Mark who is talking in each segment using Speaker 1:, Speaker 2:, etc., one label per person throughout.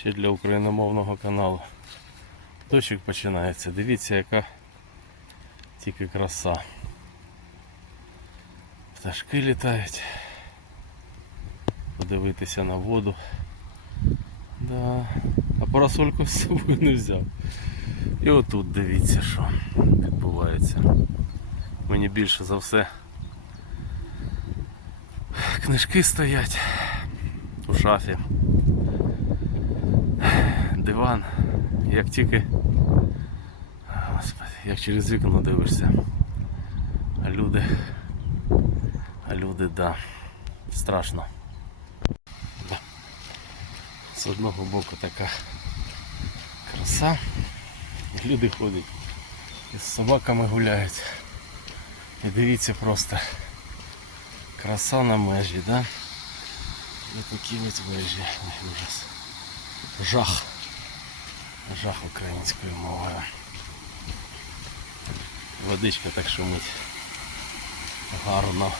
Speaker 1: ще для україномовного каналу. Дощик починається. Дивіться, яка тільки краса. Пташки літають. Подивитися на воду. Да. А парасольку з собою не взяв. І отут дивіться, що відбувається. Мені більше за все книжки стоять у шафі. Диван. Як тільки. Господи, як через вікно дивишся. А люди. А люди, да. Страшно. З одного боку така краса. Люди ходять. І з собаками гуляють. І дивіться просто. Краса на межі, да? І такі ось вежі. Ой, ужас. Жах. Жах українською мовою. Водичка так шумить. Гарно.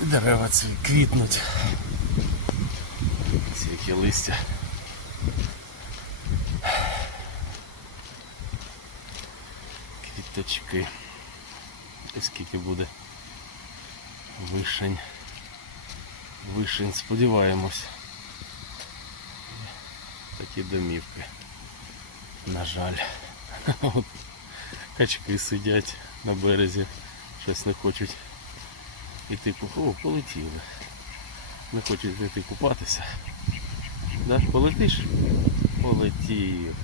Speaker 1: Дерева ці квітнуть. Ці які листя. Квіточки. І скільки буде вишень. Вишень, сподіваємось. Такі домівки. На жаль. Качки сидять на березі, щось не хочуть іти ку- О, полетіли. Не хочуть йти купатися. Да? Полетиш? Полетів.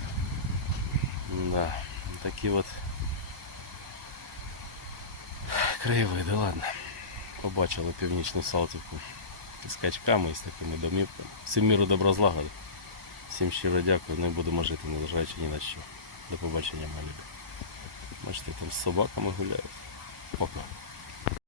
Speaker 1: Да. Такі от краєвиди, ладно. Побачили північну Салтівку з качками і з такими домівками. Всім міру добра. Всім щиро дякую, не будемо жити, незважаючи ні на що. До побачення, мої. Бачите, там з собаками гуляють. Пока.